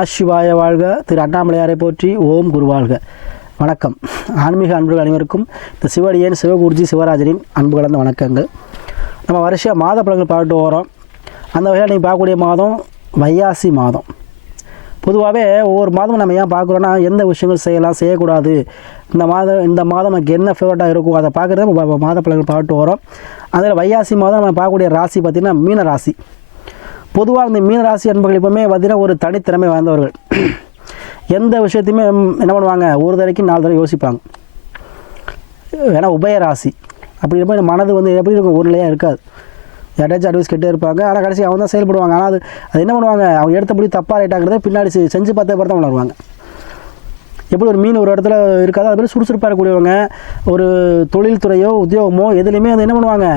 நமசிவாய வாழ்க திரு அண்ணாமலையாரை போற்றி ஓம் குருவாழ்க வணக்கம் ஆன்மீக அன்பர்கள் அனைவருக்கும் இந்த சிவடியன் சிவகுருஜி சிவராஜனின் அன்பு கலந்த வணக்கங்கள் நம்ம வருஷம் மாத பழங்கள் பாட்டு வரோம் அந்த வகையில் நீங்கள் பார்க்கக்கூடிய மாதம் வையாசி மாதம் பொதுவாகவே ஒவ்வொரு மாதமும் நம்ம ஏன் பார்க்குறோன்னா எந்த விஷயங்கள் செய்யலாம் செய்யக்கூடாது இந்த மாதம் இந்த மாதம் நமக்கு என்ன ஃபேவரட்டாக இருக்கும் அதை பார்க்குறது மாத பழங்கள் பாட்டு வரோம் அதில் வையாசி மாதம் நம்ம பார்க்கக்கூடிய ராசி பார்த்திங்கன்னா மீன ராசி பொதுவாக இந்த மீனராசி அன்பர்கள் எப்பவுமே பார்த்தீங்கன்னா ஒரு தனித்திறமை வாய்ந்தவர்கள் எந்த விஷயத்தையுமே என்ன பண்ணுவாங்க ஒரு தடவைக்கு நாலு தடவை யோசிப்பாங்க ஏன்னா உபயராசி அப்படி மாதிரி மனது வந்து எப்படி இருக்கும் ஒரு நிலையாக இருக்காது யார்டாச்சும் அட்வைஸ் கேட்டே இருப்பாங்க ஆனால் கடைசி அவங்க தான் செயல்படுவாங்க ஆனால் அது அது என்ன பண்ணுவாங்க அவங்க எடுத்தபடி தப்பாக ரைட்டாகிறத பின்னாடி செஞ்சு பார்த்த பிறகு தான் உணர்வாங்க எப்படி ஒரு மீன் ஒரு இடத்துல இருக்காதோ அது மாதிரி சுறுசுறுப்பாக இருக்கக்கூடியவங்க ஒரு தொழில்துறையோ உத்தியோகமோ எதுலேயுமே வந்து என்ன பண்ணுவாங்க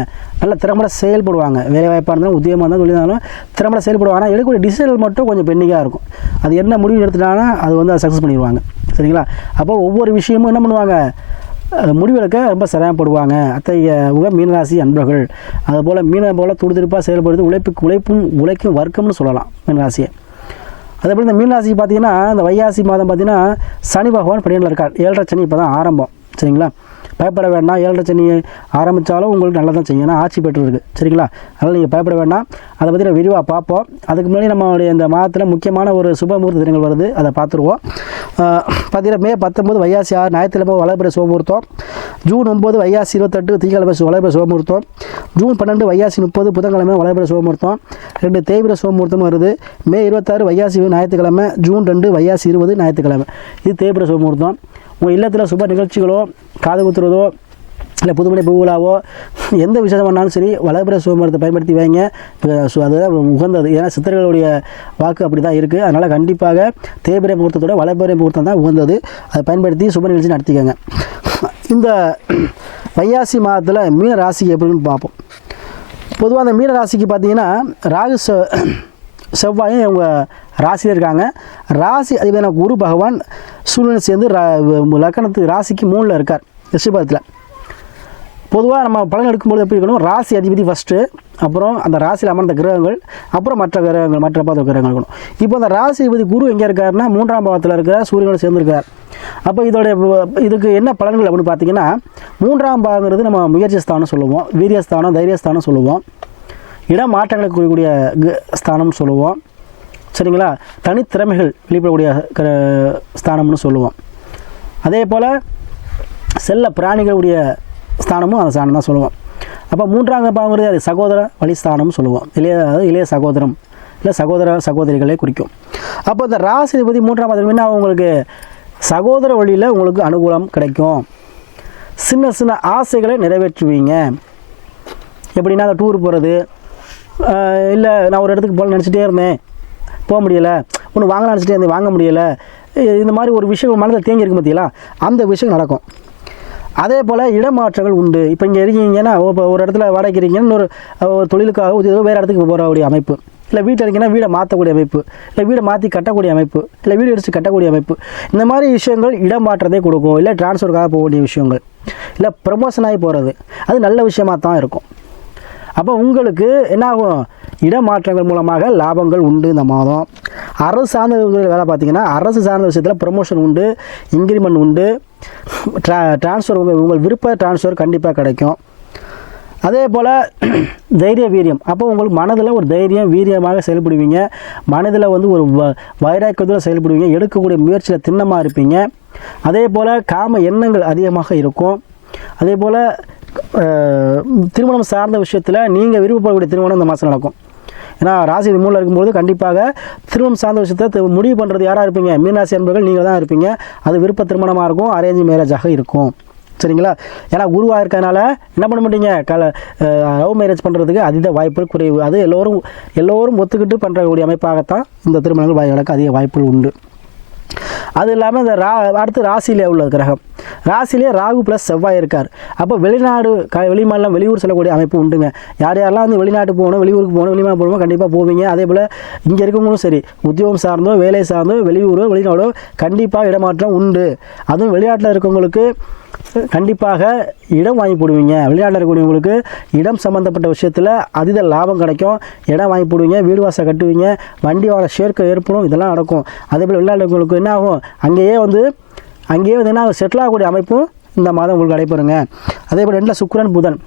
நல்ல திறம்பட செயல்படுவாங்க வேலைவாய்ப்பாக இருந்தாலும் உத்தியமாக இருந்தாலும் இருந்தாலும் திறம்பட செயல்படுவாங்க ஆனால் எடுக்கக்கூடிய டிசிஷன் மட்டும் கொஞ்சம் பெண்ணிக்காக இருக்கும் அது என்ன முடிவு எடுத்துட்டாங்கன்னா அது வந்து அதை சக்ஸஸ் பண்ணிடுவாங்க சரிங்களா அப்போ ஒவ்வொரு விஷயமும் என்ன பண்ணுவாங்க முடிவெடுக்க ரொம்ப சிரமப்படுவாங்க அத்தகைய உக மீனராசி அன்பர்கள் அதுபோல் மீனை போல் துடுதுடுப்பாக செயல்படுது உழைப்புக்கு உழைப்பும் உழைக்கும் வர்க்கம்னு சொல்லலாம் மீனராசியை அதேபோல் இந்த மீனராசிக்கு பார்த்தீங்கன்னா இந்த வைகாசி மாதம் பார்த்தீங்கன்னா சனி பகவான் பன்னிரெண்டில் இருக்கார் ஏழரை சனி இப்போ தான் ஆரம்பம் சரிங்களா பயப்பட வேண்டாம் ஏழரை சனி ஆரம்பித்தாலும் உங்களுக்கு நல்லா தான் செய்யணும் ஆட்சி பெற்றிருக்கு சரிங்களா அதனால் நீங்கள் பயப்பட வேண்டாம் அதை பற்றி நம்ம விரிவாக பார்ப்போம் அதுக்கு முன்னாடி நம்மளுடைய இந்த மாதத்தில் முக்கியமான ஒரு சுப முகூர்த்த தினங்கள் வருது அதை பார்த்துருவோம் பார்த்தீங்கன்னா மே பத்தொம்பது வையாசி ஆறு ஞாயிற்றுக்கிழமை வளர்ப்பிற சுபமுகூர்த்தம் ஜூன் ஒம்பது வையாசி இருபத்தெட்டு தீக்கிழமை வளர்ப்பிற சுபமுகூர்த்தம் ஜூன் பன்னெண்டு வையாசி முப்பது புதன்கிழமை வளர்ப்பிற சுபமுகூர்த்தம் ரெண்டு தேய்பிர சுபமுகூர்த்தம் வருது மே இருபத்தாறு வையாசி ஞாயிற்றுக்கிழமை ஜூன் ரெண்டு வையாசி இருபது ஞாயிற்றுக்கிழமை இது தேய்பிர சுபமுகூர்த்தம் உங்கள் இல்லத்தில் சுப நிகழ்ச்சிகளோ காது குத்துறதோ இல்லை புதுமணி பூவிழாவோ எந்த விசேஷம் பண்ணாலும் சரி வளர்ப்புற சுகமரத்தை பயன்படுத்தி வைங்க அதுதான் உகந்தது ஏன்னா சித்தர்களுடைய வாக்கு அப்படி தான் இருக்குது அதனால் கண்டிப்பாக தேய்பிரை முகூர்த்தத்தோட வளர்பிறை முகூர்த்தம் தான் உகந்தது அதை பயன்படுத்தி சுப நிகழ்ச்சி நடத்திக்கோங்க இந்த வையாசி மாதத்தில் மீன ராசிக்கு எப்படின்னு பார்ப்போம் பொதுவாக அந்த மீன ராசிக்கு பார்த்தீங்கன்னா ராகு செவ்வாயும் இவங்க ராசியில் இருக்காங்க ராசி மாதிரி குரு பகவான் சூழ்நிலை சேர்ந்து லக்கணத்துக்கு ராசிக்கு மூணில் இருக்கார் ரிஷபத்தில் பொதுவாக நம்ம பலன் எடுக்கும்போது எப்படி இருக்கணும் ராசி அதிபதி ஃபஸ்ட்டு அப்புறம் அந்த ராசியில் அமர்ந்த கிரகங்கள் அப்புறம் மற்ற கிரகங்கள் மற்ற பாத கிரகங்கள் இருக்கணும் இப்போ அந்த ராசி அதிபதி குரு எங்கே இருக்காருன்னா மூன்றாம் பாவத்தில் இருக்கிற சூரியனோட சேர்ந்துருக்கார் அப்போ இதோட இதுக்கு என்ன பலன்கள் அப்படின்னு பார்த்தீங்கன்னா மூன்றாம் பாவங்கிறது நம்ம முயற்சி ஸ்தானம் சொல்லுவோம் வீரியஸ்தானம் தைரியஸ்தானம் சொல்லுவோம் மாற்றங்களை கூறக்கூடிய ஸ்தானம் சொல்லுவோம் சரிங்களா தனித்திறமைகள் வெளிப்படக்கூடிய ஸ்தானம்னு சொல்லுவோம் அதே போல் செல்ல பிராணிகளுடைய ஸ்தானமும் அந்த ஸ்தானம் தான் சொல்லுவோம் அப்போ மூன்றாம் பாவங்கிறது அது சகோதர வழிஸ்தானம்னு சொல்லுவோம் இளைய அதாவது இளைய சகோதரம் இல்லை சகோதர சகோதரிகளை குறிக்கும் அப்போ இந்த ராசிபதி மூன்றாம் பாதம்னா உங்களுக்கு சகோதர வழியில் உங்களுக்கு அனுகூலம் கிடைக்கும் சின்ன சின்ன ஆசைகளை நிறைவேற்றுவீங்க எப்படின்னா அந்த டூர் போகிறது இல்லை நான் ஒரு இடத்துக்கு போகல நினச்சிட்டே இருந்தேன் போக முடியலை ஒன்று வாங்க நினச்சிட்டே இருந்தேன் வாங்க முடியலை இந்த மாதிரி ஒரு விஷயம் மனதில் தேங்கி இருக்கும் பார்த்தீங்களா அந்த விஷயம் நடக்கும் அதே போல் இடமாற்றங்கள் உண்டு இப்போ இங்கே இருக்கீங்கன்னா இப்போ ஒரு இடத்துல வாடகைக்கு இருக்கீங்கன்னா ஒரு தொழிலுக்காக ஏதோ வேறு இடத்துக்கு போகிறக்கூடிய அமைப்பு இல்லை வீட்டில் இருக்கீங்கன்னா வீடை மாற்றக்கூடிய அமைப்பு இல்லை வீடை மாற்றி கட்டக்கூடிய அமைப்பு இல்லை வீடு எடுத்து கட்டக்கூடிய அமைப்பு இந்த மாதிரி விஷயங்கள் இடமாற்றத்தை கொடுக்கும் இல்லை டிரான்ஸ்ஃபருக்காக போகக்கூடிய விஷயங்கள் இல்லை ப்ரமோஷன் ஆகி போகிறது அது நல்ல விஷயமாக தான் இருக்கும் அப்போ உங்களுக்கு என்னாகும் இடமாற்றங்கள் மூலமாக லாபங்கள் உண்டு இந்த மாதம் அரசு சார்ந்த வேலை பார்த்தீங்கன்னா அரசு சார்ந்த விஷயத்தில் ப்ரொமோஷன் உண்டு இன்க்ரிமெண்ட் உண்டு ட்ரா டிரான்ஸ்ஃபர் உங்கள் உங்கள் விருப்ப டிரான்ஸ்ஃபர் கண்டிப்பாக கிடைக்கும் அதே போல் தைரிய வீரியம் அப்போ உங்களுக்கு மனதில் ஒரு தைரியம் வீரியமாக செயல்படுவீங்க மனதில் வந்து ஒரு வ வைராக்கியத்தோடு செயல்படுவீங்க எடுக்கக்கூடிய முயற்சியில் திண்ணமாக இருப்பீங்க அதே போல் காம எண்ணங்கள் அதிகமாக இருக்கும் அதே போல் திருமணம் சார்ந்த விஷயத்தில் நீங்கள் விருப்பப்படக்கூடிய திருமணம் இந்த மாதம் நடக்கும் ஏன்னா ராசி மூலம் இருக்கும்போது கண்டிப்பாக திருமணம் சார்ந்த விஷயத்தை முடிவு பண்ணுறது யாராக இருப்பீங்க மீனராசி என்பர்கள் நீங்கள் தான் இருப்பீங்க அது விருப்ப திருமணமாக இருக்கும் அரேஞ்ச் மேரேஜாக இருக்கும் சரிங்களா ஏன்னா குருவாக இருக்கிறதுனால என்ன பண்ண மாட்டீங்க கல லவ் மேரேஜ் பண்ணுறதுக்கு அதிக வாய்ப்புகள் குறைவு அது எல்லோரும் எல்லோரும் ஒத்துக்கிட்டு பண்ணுறக்கூடிய அமைப்பாகத்தான் இந்த திருமணங்கள் நடக்க அதிக வாய்ப்புகள் உண்டு அது இல்லாமல் இந்த ரா அடுத்து ராசியிலே உள்ள கிரகம் ராசிலே ராகு ப்ளஸ் செவ்வாய் இருக்கார் அப்போ வெளிநாடு க வெளிமாநிலம் வெளியூர் செல்லக்கூடிய அமைப்பு உண்டுங்க யார் யாரெல்லாம் வந்து வெளிநாட்டு போகணும் வெளியூருக்கு போகணும் வெளிமாநிலம் போகணுமோ கண்டிப்பாக போவீங்க அதே போல் இங்கே இருக்கவங்களும் சரி உத்தியோகம் சார்ந்தோ வேலை சார்ந்தோ வெளியூரோ வெளிநாடோ கண்டிப்பாக இடமாற்றம் உண்டு அதுவும் வெளிநாட்டில் இருக்கவங்களுக்கு கண்டிப்பாக இடம் வாங்கி போடுவீங்க வெளிநாட்டில் இருக்கக்கூடியவங்களுக்கு இடம் சம்மந்தப்பட்ட விஷயத்தில் அதிக லாபம் கிடைக்கும் இடம் வாங்கி போடுவீங்க வீடு வாசல் கட்டுவீங்க வண்டி வாழ சேர்க்கை ஏற்படும் இதெல்லாம் நடக்கும் அதே போல் விளையாடுறவங்களுக்கு என்ன ஆகும் அங்கேயே வந்து அங்கேயே பார்த்தீங்கன்னா செட்டில் ஆகக்கூடிய அமைப்பும் இந்த மாதம் உங்களுக்கு நடைபெறுங்க அதே போல் ரெண்டில் சுக்கரன் புதன்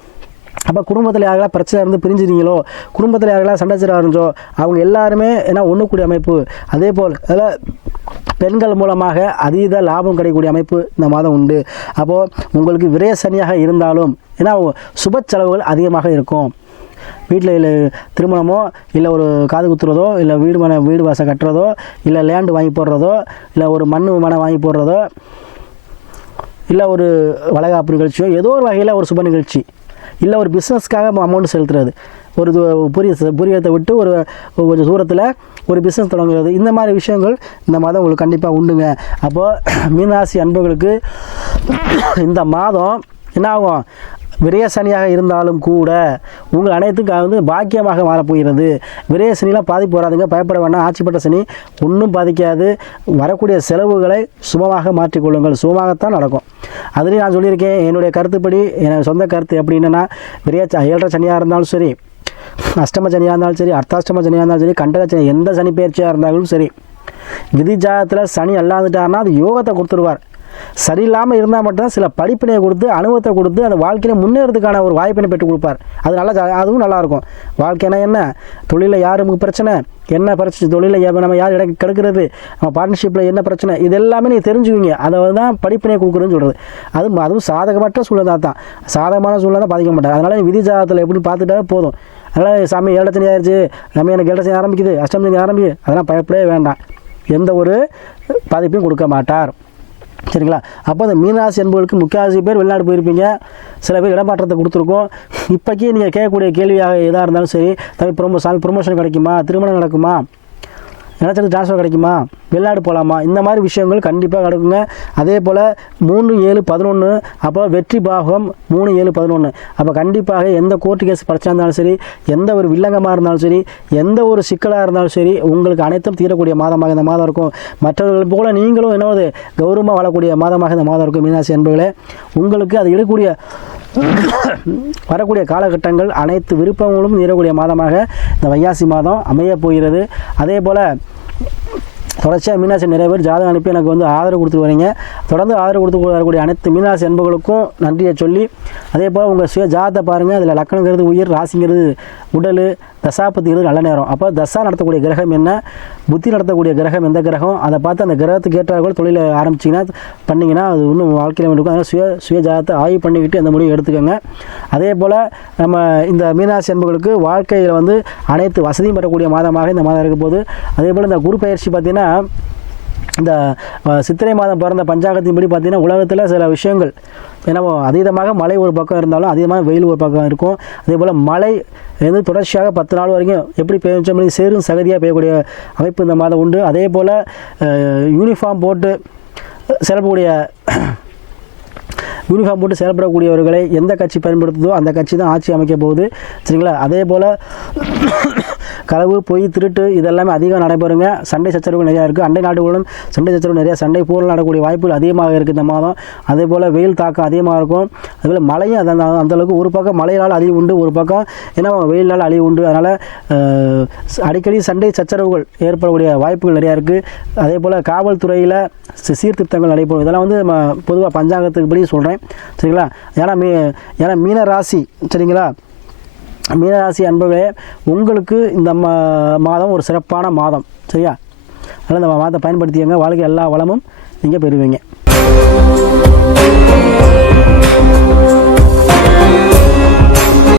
அப்போ குடும்பத்தில் யாரெல்லாம் பிரச்சனை இருந்து பிரிஞ்சுறீங்களோ குடும்பத்தில் யாரெல்லாம் சண்டை சண்டை அவங்க எல்லாருமே ஏன்னா ஒன்று கூடிய அமைப்பு அதே போல் அதில் பெண்கள் மூலமாக அதீத லாபம் கிடைக்கக்கூடிய அமைப்பு இந்த மாதம் உண்டு அப்போது உங்களுக்கு விரய சனியாக இருந்தாலும் ஏன்னா சுப செலவுகள் அதிகமாக இருக்கும் வீட்டில் இல்லை திருமணமோ இல்லை ஒரு காது குத்துறதோ இல்லை வீடு மனை வீடு வாசம் கட்டுறதோ இல்லை லேண்டு வாங்கி போடுறதோ இல்லை ஒரு மண் மனை வாங்கி போடுறதோ இல்லை ஒரு வளகாப்பு நிகழ்ச்சியோ ஏதோ ஒரு வகையில் ஒரு சுப நிகழ்ச்சி இல்லை ஒரு பிஸ்னஸ்க்காக அமௌண்ட் செலுத்துறது ஒரு புரிய புரியத்தை விட்டு ஒரு கொஞ்சம் தூரத்தில் ஒரு பிஸ்னஸ் தொடங்குறது இந்த மாதிரி விஷயங்கள் இந்த மாதம் உங்களுக்கு கண்டிப்பாக உண்டுங்க அப்போது மீனராசி அன்புகளுக்கு இந்த மாதம் என்ன ஆகும் விரயசனியாக இருந்தாலும் கூட உங்கள் அனைத்துக்கும் வந்து பாக்கியமாக மாறப்போகிறது விரயசனிலாம் பாதிப்பு வராதுங்க பயப்பட வேண்டாம் ஆட்சிப்பட்ட சனி ஒன்றும் பாதிக்காது வரக்கூடிய செலவுகளை சுபமாக மாற்றிக்கொள்ளுங்கள் சுபமாகத்தான் நடக்கும் அதுலேயும் நான் சொல்லியிருக்கேன் என்னுடைய கருத்துப்படி என் சொந்த கருத்து எப்படின்னா விரைய ஏழரை சனியாக இருந்தாலும் சரி அஷ்டம சனியாக இருந்தாலும் சரி அர்த்தாஷ்டம சனியாக இருந்தாலும் சரி கண்டக சனி எந்த சனி பயிற்சியாக இருந்தாலும் சரி விதி ஜாதத்தில் சனி அல்லாந்துட்டார்னா அது யோகத்தை கொடுத்துருவார் சரியில்லாமல் இருந்தால் மட்டும் சில படிப்பினையை கொடுத்து அனுபவத்தை கொடுத்து அந்த வாழ்க்கையில முன்னேறதுக்கான ஒரு வாய்ப்பினை பெற்றுக் கொடுப்பார் அது நல்லா அதுவும் நல்லாயிருக்கும் வாழ்க்கைனா என்ன தொழிலில் யாருக்கு பிரச்சனை என்ன பிரச்சனை தொழிலில் நம்ம யார் இடம் கிடக்கிறது நம்ம பார்ட்னர்ஷிப்பில் என்ன பிரச்சனை இது எல்லாமே நீங்கள் தெரிஞ்சுக்குவீங்க அதை தான் படிப்பினை கொடுக்குறேன்னு சொல்கிறது அது அதுவும் சாதகமற்ற சூழ்நிலை தான் சாதகமான சூழ்நிலை தான் பாதிக்க மாட்டாங்க அதனால் விதி ஜாதகத்தில் எப்படி பார்த்துட்டா போதும் அதனால் சாமி ஏழத்தனி ஆயிடுச்சு நம்ம எனக்கு ஏழத்தனி ஆரம்பிக்குது அஷ்டமி ஆரம்பிக்குது அதெல்லாம் பயப்படவே வேண்டாம் எந்த ஒரு பாதிப்பையும் கொடுக்க மாட்டார் சரிங்களா அப்போ அந்த மீனராசி என்பவர்களுக்கு முக்கால்வாசி பேர் வெளிநாடு போயிருப்பீங்க சில பேர் இடமாற்றத்தை கொடுத்துருக்கோம் இப்போக்கி நீங்கள் கேட்கக்கூடிய கேள்வியாக எதாக இருந்தாலும் சரி தமிழ் ப்ரொமோ சாமி ப்ரொமோஷன் கிடைக்குமா திருமணம் நடக்குமா நினச்சது டிரான்ஸ்ஃபர் கிடைக்குமா வெளிநாடு போகலாமா இந்த மாதிரி விஷயங்கள் கண்டிப்பாக கிடக்குங்க அதே போல் மூணு ஏழு பதினொன்று அப்போ வெற்றி பாகம் மூணு ஏழு பதினொன்று அப்போ கண்டிப்பாக எந்த கோர்ட்டு கேஸ் பிரச்சனை இருந்தாலும் சரி எந்த ஒரு வில்லங்கமாக இருந்தாலும் சரி எந்த ஒரு சிக்கலாக இருந்தாலும் சரி உங்களுக்கு அனைத்தும் தீரக்கூடிய மாதமாக இந்த மாதம் இருக்கும் மற்றவர்கள் போல் நீங்களும் என்னது கௌரவமாக வாழக்கூடிய மாதமாக இந்த மாதம் இருக்கும் மீனாசி என்பவர்களே உங்களுக்கு அது எடுக்கக்கூடிய வரக்கூடிய காலகட்டங்கள் அனைத்து விருப்பங்களும் நிறக்கூடிய மாதமாக இந்த வையாசி மாதம் அமைய போகிறது அதே போல் தொடர்ச்சியாக மீனாசி நிறைய பேர் ஜாதகம் அனுப்பி எனக்கு வந்து ஆதரவு கொடுத்து வரீங்க தொடர்ந்து ஆதரவு கொடுத்து வரக்கூடிய அனைத்து மீனாசி அன்புகளுக்கும் நன்றியை சொல்லி அதே போல் உங்கள் சுய ஜாதத்தை பாருங்கள் அதில் லக்கணங்கிறது உயிர் ராசிங்கிறது உடல் தசாபத்திங்கிறது நல்ல நேரம் அப்போ தசா நடத்தக்கூடிய கிரகம் என்ன புத்தி நடத்தக்கூடிய கிரகம் எந்த கிரகம் அதை பார்த்து அந்த கிரகத்துக்கு ஏற்றார்கள் தொழிலை ஆரம்பிச்சிங்கன்னா பண்ணிங்கன்னா அது இன்னும் வாழ்க்கையில் இருக்கும் அதனால் சுய சுய ஜாதத்தை ஆய்வு பண்ணிக்கிட்டு அந்த முடிவை எடுத்துக்கோங்க அதே போல் நம்ம இந்த மீனாசி அன்புகளுக்கு வாழ்க்கையில் வந்து அனைத்து வசதியும் பெறக்கூடிய மாதமாக இந்த மாதம் இருக்கும் போது அதே போல் இந்த குரு பயிற்சி பார்த்திங்கன்னா பார்த்தீங்கன்னா இந்த சித்திரை மாதம் பிறந்த பஞ்சாங்கத்தின்படி பார்த்திங்கன்னா உலகத்தில் சில விஷயங்கள் ஏன்னா அதீதமாக மழை ஒரு பக்கம் இருந்தாலும் அதிகமாக வெயில் ஒரு பக்கம் இருக்கும் அதே போல் மழை வந்து தொடர்ச்சியாக பத்து நாள் வரைக்கும் எப்படி பெய்ஞ்ச மாதிரி சேரும் சகதியாக பெய்யக்கூடிய அமைப்பு இந்த மாதம் உண்டு அதே போல் யூனிஃபார்ம் போட்டு செல்லக்கூடிய யூனிஃபார்ம் போட்டு செயல்படக்கூடியவர்களை எந்த கட்சி பயன்படுத்துதோ அந்த கட்சி தான் ஆட்சி அமைக்க போகுது சரிங்களா அதே போல் களவு பொய் திருட்டு இதெல்லாமே அதிகம் நடைபெறுங்க சண்டை சச்சரவு நிறையா இருக்குது அண்டை நாடுகளுடன் சண்டை சச்சரவு நிறையா சண்டை போரில் நடக்கூடிய வாய்ப்புகள் அதிகமாக இருக்குது இந்த மாதம் அதே போல் வெயில் தாக்கம் அதிகமாக இருக்கும் அதுபோல் மழையும் அந்த அந்தளவுக்கு ஒரு பக்கம் மழையினால் அழிவு உண்டு ஒரு பக்கம் ஏன்னா வெயிலால் அழிவு உண்டு அதனால் அடிக்கடி சண்டை சச்சரவுகள் ஏற்படக்கூடிய வாய்ப்புகள் நிறையா இருக்குது அதே போல் காவல்துறையில் சீர்திருத்தங்கள் நடைபெறும் இதெல்லாம் வந்து நம்ம பொதுவாக பஞ்சாங்கத்துக்கு படி சொல்கிறேன் சரிங்களா ஏன்னா மீ ஏன்னா மீன ராசி சரிங்களா மீனராசி அன்பர்களே உங்களுக்கு இந்த மாதம் ஒரு சிறப்பான மாதம் சரியா அதனால் இந்த மாதத்தை பயன்படுத்தியங்க வாழ்க்கை எல்லா வளமும் நீங்கள் பெறுவீங்க